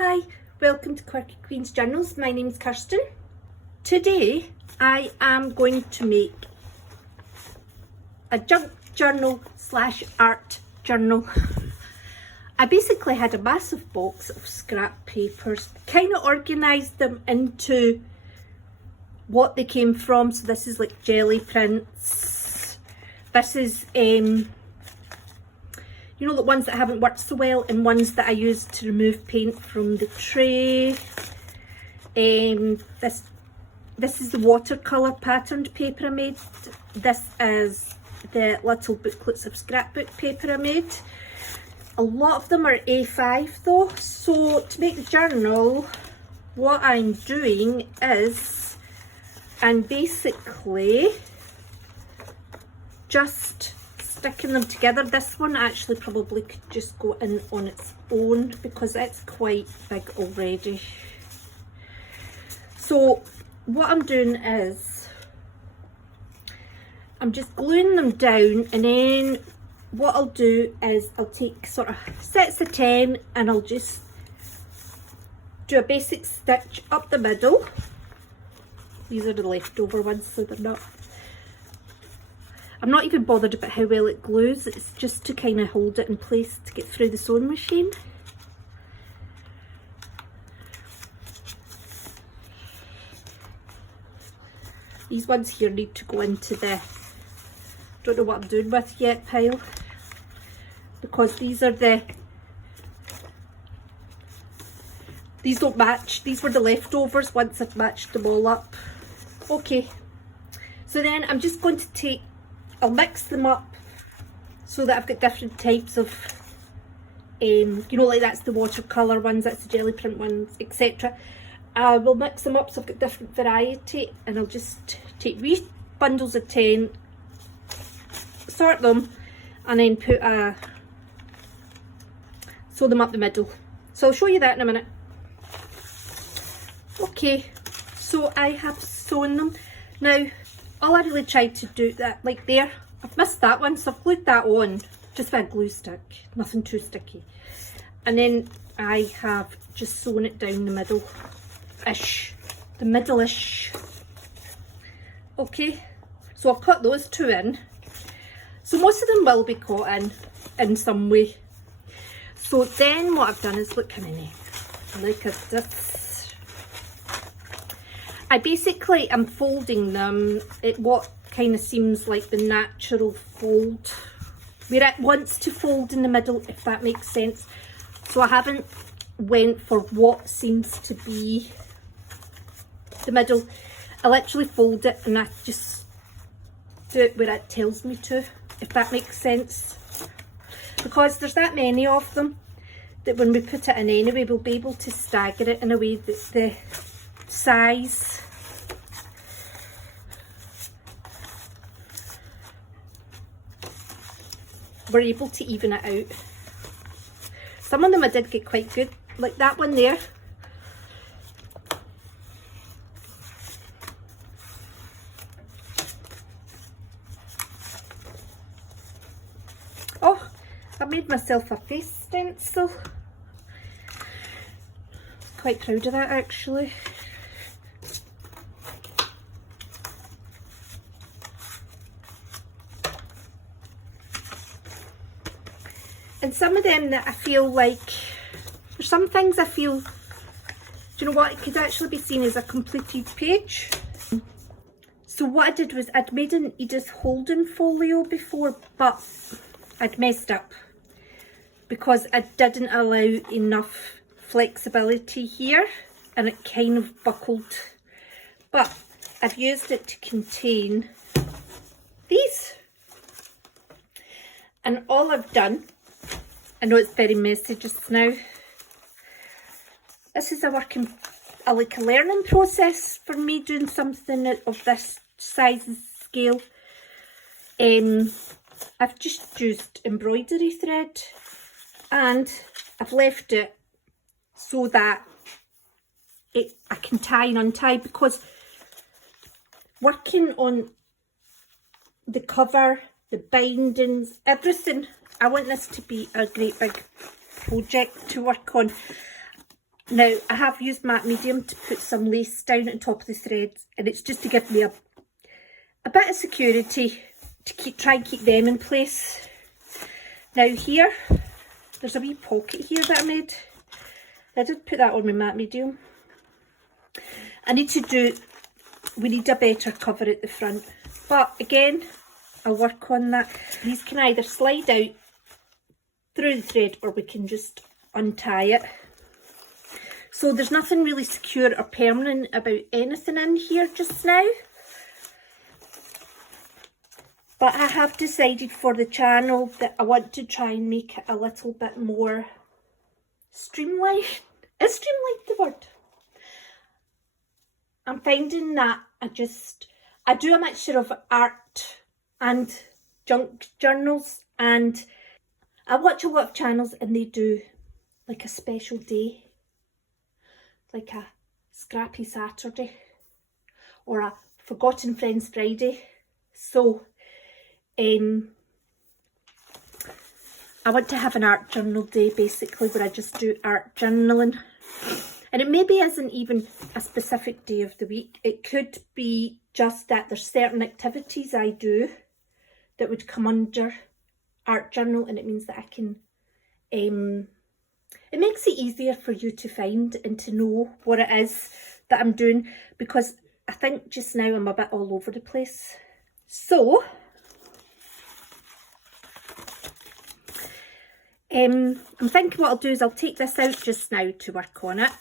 Hi, welcome to Quirky Queen's Journals. My name is Kirsten. Today I am going to make a junk journal slash art journal. I basically had a massive box of scrap papers, kind of organised them into what they came from. So this is like jelly prints. This is you know, the ones that haven't worked so well, and ones that I used to remove paint from the tray. This is the watercolour patterned paper I made. This is the little booklets of scrapbook paper I made. A lot of them are A5 though, so to make the journal, what I'm doing is I'm basically just sticking them together. This one actually probably could just go in on its own because it's quite big already. So what I'm doing is I'm just gluing them down, and then what I'll do is I'll take sort of sets of 10 and I'll just do a basic stitch up the middle. These are the leftover ones, so I'm not even bothered about how well it glues. It's just to kind of hold it in place to get through the sewing machine. These ones here need to go into the don't know what I'm doing with yet pile, because these don't match. These were the leftovers once I've matched them all up. Okay, so then I'm just going to I'll mix them up so that I've got different types of you know, like that's the watercolour ones, that's the jelly print ones, etc. I will mix them up so I've got different variety, and I'll just take wee bundles of 10, sort them, and then sew them up the middle. So I'll show you that in a minute. Okay, so I have sewn them. Now all I really tried to do that, like there, I've missed that one, so I've glued that on just with a glue stick, nothing too sticky. And then I have just sewn it down the middle-ish, the middle-ish. Okay, so I've cut those two in. So most of them will be caught in some way. So then what I've done is, look how many, look at this. I basically am folding them at what kind of seems like the natural fold, where it wants to fold in the middle, if that makes sense. So I haven't went for what seems to be the middle. I literally fold it and I just do it where it tells me to, if that makes sense. Because there's that many of them that when we put it in anyway, we'll be able to stagger it in a way that the size we're able to even it out. Some of them I did get quite good, like that one there. Oh, I made myself a face stencil. Quite proud of that actually. And some of them that I feel like, there's some things I feel, do you know what, it could actually be seen as a completed page. So what I did was I'd made an Edith Holden folio before, but I'd messed up because I didn't allow enough flexibility here and it kind of buckled. But I've used it to contain these. And all I've done, I know it's very messy just now. This is like a learning process for me doing something of this size and scale. I've just used embroidery thread and I've left it so that I can tie and untie, because working on the cover, the bindings, everything, I want this to be a great big project to work on. Now, I have used matte medium to put some lace down on top of the threads, and it's just to give me a bit of security to try and keep them in place. Now here, there's a wee pocket here that I made. I did put that on my matte medium. We need a better cover at the front. But again, I'll work on that. These can either slide out through the thread or we can just untie it. So there's nothing really secure or permanent about anything in here just now. But I have decided for the channel that I want to try and make it a little bit more streamlined. Is streamlined the word? I'm finding that I do a mixture of art and junk journals, and I watch a lot of channels and they do like a special day, like a Scrappy Saturday or a Forgotten Friends Friday. So I want to have an art journal day basically where I just do art journaling. And it maybe isn't even a specific day of the week. It could be just that there's certain activities I do that would come under art journal, and it means that I can, it makes it easier for you to find and to know what it is that I'm doing, because I think just now I'm a bit all over the place. So, I'm thinking what I'll do is I'll take this out just now to work on it,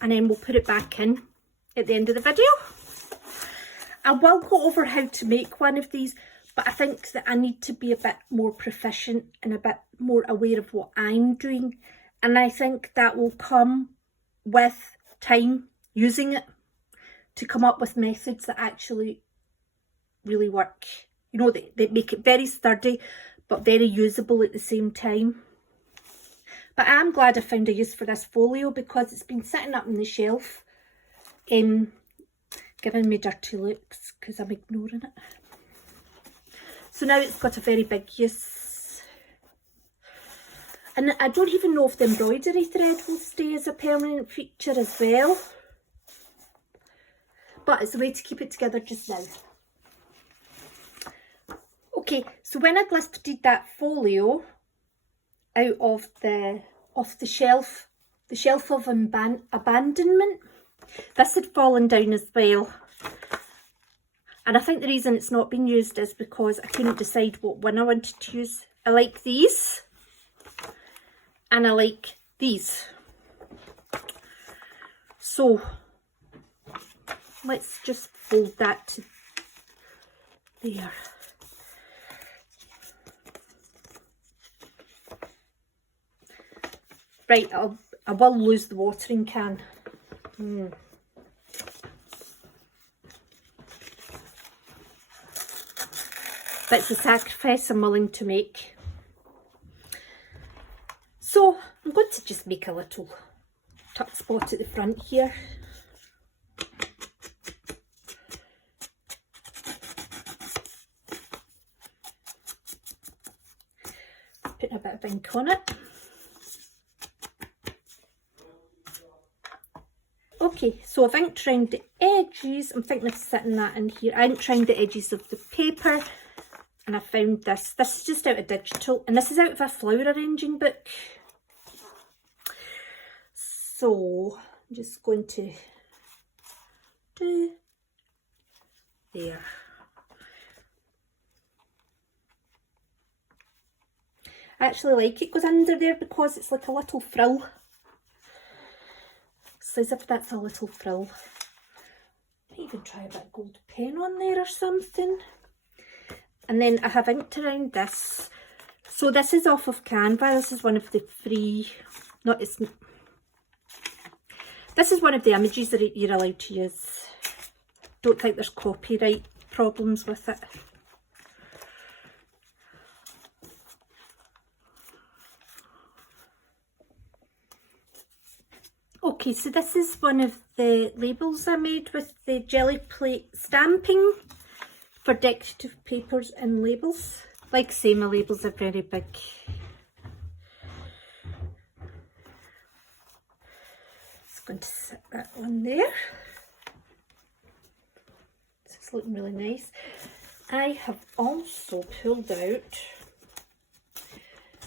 and then we'll put it back in at the end of the video. I will go over how to make one of these, but I think that I need to be a bit more proficient and a bit more aware of what I'm doing, and I think that will come with time using it to come up with methods that actually really work. You know, they make it very sturdy but very usable at the same time. But I am glad I found a use for this folio because it's been sitting up on the shelf, giving me dirty looks because I'm ignoring it. So now it's got a very big use. And I don't even know if the embroidery thread will stay as a permanent feature as well. But it's a way to keep it together just now. Okay, so when I lifted that folio out of the shelf of abandonment, this had fallen down as well. And I think the reason it's not been used is because I couldn't decide what one I wanted to use. I like these and I like these. So let's just fold that to there. Right, I will lose the watering can. But it's a sacrifice I'm willing to make. So I'm going to just make a little tuck spot at the front here. Putting a bit of ink on it. Okay, so I've inked around the edges. I'm thinking of setting that in here. I inked around the edges of the paper, and I found this. This is just out of digital, and this is out of a flower arranging book. So I'm just going to do there. I actually like it goes under there because it's like a little frill. So as if that's a little frill. Might even try a bit of gold pen on there or something. And then I have inked around this. So this is off of Canva. This is one of the free, this is one of the images that you're allowed to use. Don't think there's copyright problems with it. Okay, so this is one of the labels I made with the jelly plate stamping for decorative papers and labels. Like I say, my labels are very big. going to sit that on there. This is looking really nice. I have also pulled out,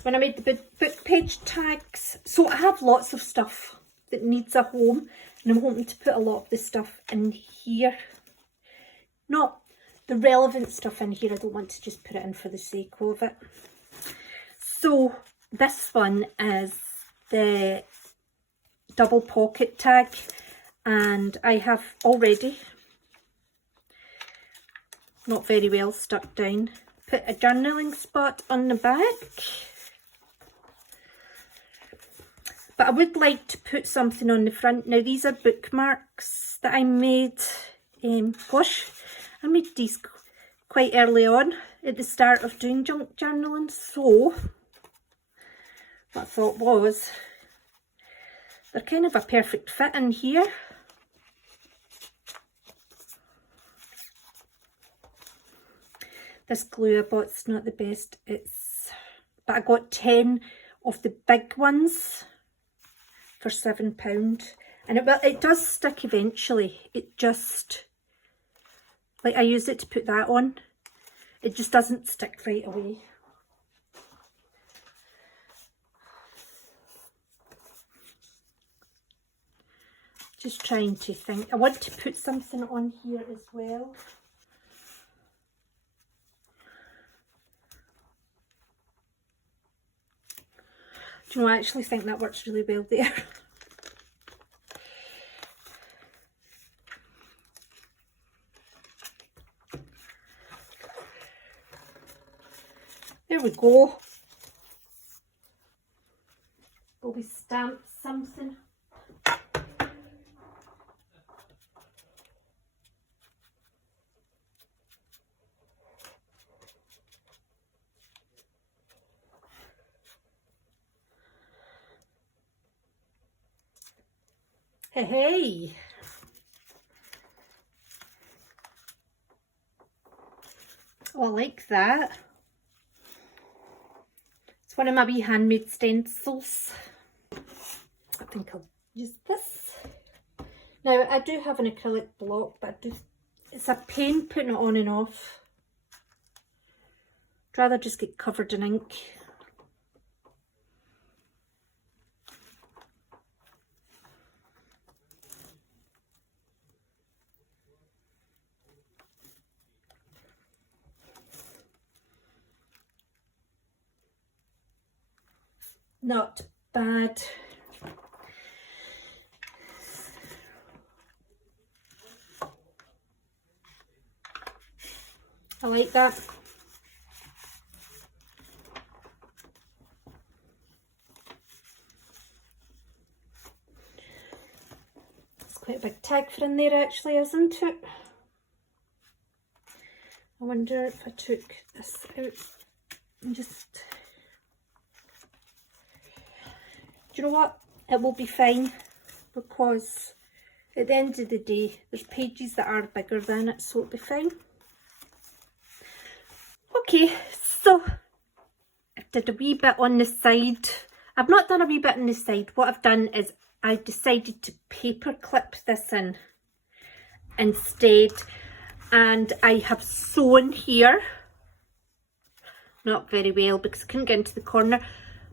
when I made the book page tags, so I have lots of stuff that needs a home, and I'm hoping to put a lot of the stuff in here. Not the relevant stuff in here, I don't want to just put it in for the sake of it. So this one is the double pocket tag, and I have already, not very well stuck down, put a journaling spot on the back. But I would like to put something on the front. Now these are bookmarks that I made. Gosh, I made these quite early on at the start of doing junk journaling. So what I thought was, they're kind of a perfect fit in here. This glue I bought's not the best. But I got 10 of the big ones for £7, and it does stick eventually. It just, like I use it to put that on, it just doesn't stick right away. Just trying to think. I want to put something on here as well. Do you know, I actually think that works really well there. There we go. Will we stamp something? Hey. Oh, I like that. It's one of my wee handmade stencils. I think I'll use this. Now, I do have an acrylic block, but it's a pain putting it on and off. I'd rather just get covered in ink. Not bad. I like that. It's quite a big tag for in there actually, isn't it? I wonder if I took this out and just... Do you know what? It will be fine, because at the end of the day, there's pages that are bigger than it, so it'll be fine. Okay, so I did a wee bit on the side. I've not done a wee bit on the side. What I've done is I've decided to paper clip this in instead, and I have sewn here. Not very well because I couldn't get into the corner.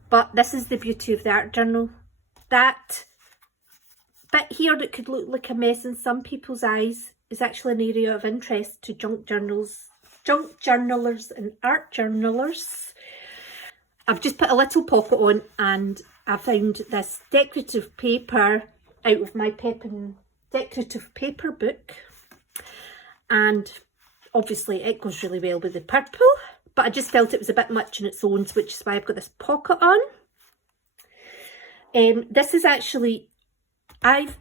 But this is the beauty of the art journal. That bit here that could look like a mess in some people's eyes is actually an area of interest to junk journalers and art journalers. I've just put a little pocket on, and I found this decorative paper out of my Pepin decorative paper book. And obviously it goes really well with the purple. But I just felt it was a bit much on its own, which is why I've got this pocket on. This is actually, I've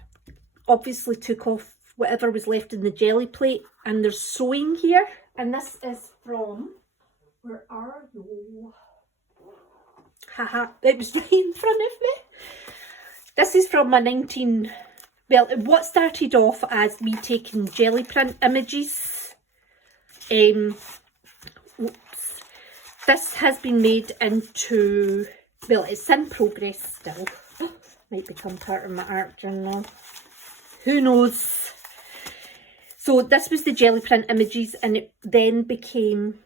obviously took off whatever was left in the jelly plate, and there's sewing here. And this is from, where are you? Haha, it was right in front of me. This is from my what started off as me taking jelly print images. This has been made into, well, it's in progress still. Might become part of my art journal. Who knows? So this was the jelly print images, and it then became,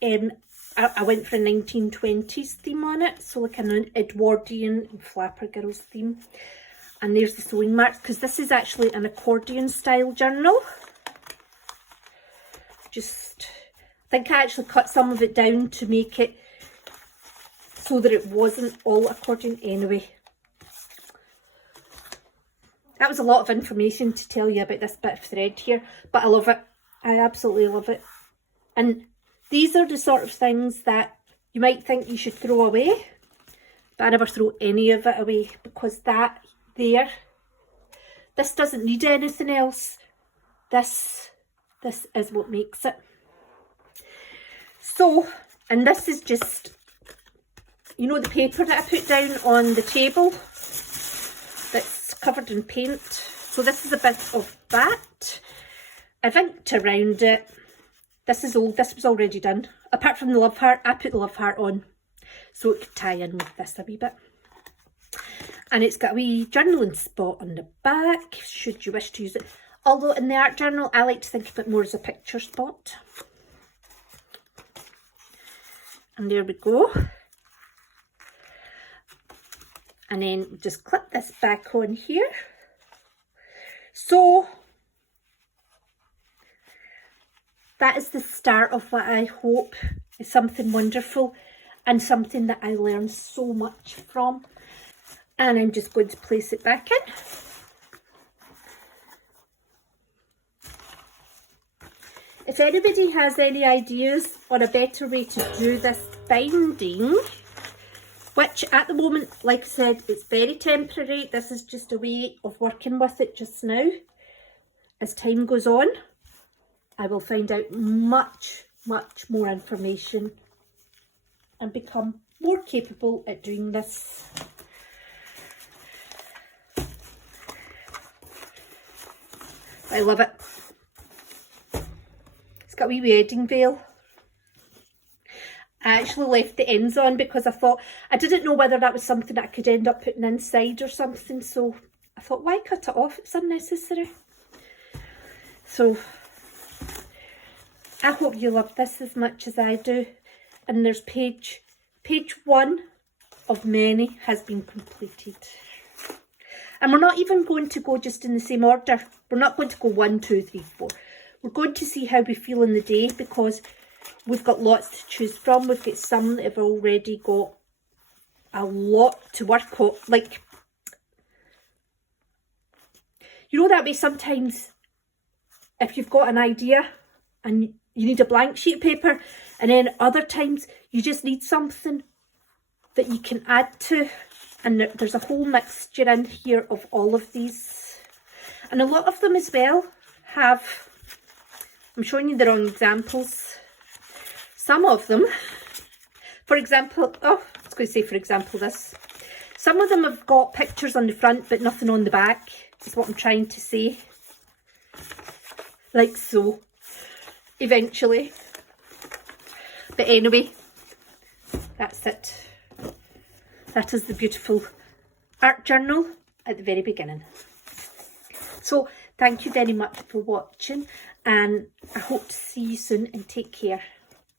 I went for a 1920s theme on it. So like an Edwardian and Flapper Girls theme. And there's the sewing marks, because this is actually an accordion style journal. I think I actually cut some of it down to make it so that it wasn't all accordion anyway. That was a lot of information to tell you about this bit of thread here, but I love it. I absolutely love it. And these are the sort of things that you might think you should throw away, but I never throw any of it away, because that there, this doesn't need anything else. This is what makes it. So, and this is just, you know, the paper that I put down on the table that's covered in paint. So this is a bit of that. I've inked around it. This is old, this was already done. Apart from the love heart, I put the love heart on so it could tie in with this a wee bit. And it's got a wee journaling spot on the back, should you wish to use it. Although in the art journal, I like to think of it more as a picture spot. And there we go. And then just clip this back on here. So that is the start of what I hope is something wonderful and something that I learned so much from. And I'm just going to place it back in. If anybody has any ideas on a better way to do this binding, which at the moment, like I said, it's very temporary. This is just a way of working with it just now. As time goes on, I will find out much, much more information and become more capable at doing this. I love it. It's got a wee wedding veil. I actually left the ends on because I thought, I didn't know whether that was something that I could end up putting inside or something, so I thought, why cut it off? It's unnecessary. So I hope you love this as much as I do. And there's page 1 of many has been completed. And we're not even going to go just in the same order. We're not going to go 1, 2, 3, 4. We're going to see how we feel in the day, because we've got lots to choose from. We've got some that have already got a lot to work on. Like, you know that way sometimes if you've got an idea and you need a blank sheet of paper, and then other times you just need something that you can add to. And there's a whole mixture in here of all of these. And a lot of them as well have, I'm showing you the wrong examples. Some of them, for example, oh, I was going to say for example this. Some of them have got pictures on the front but nothing on the back, is what I'm trying to say. Like so, eventually. But anyway, that's it. That is the beautiful art journal at the very beginning. So thank you very much for watching, and I hope to see you soon, and take care.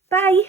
Bye.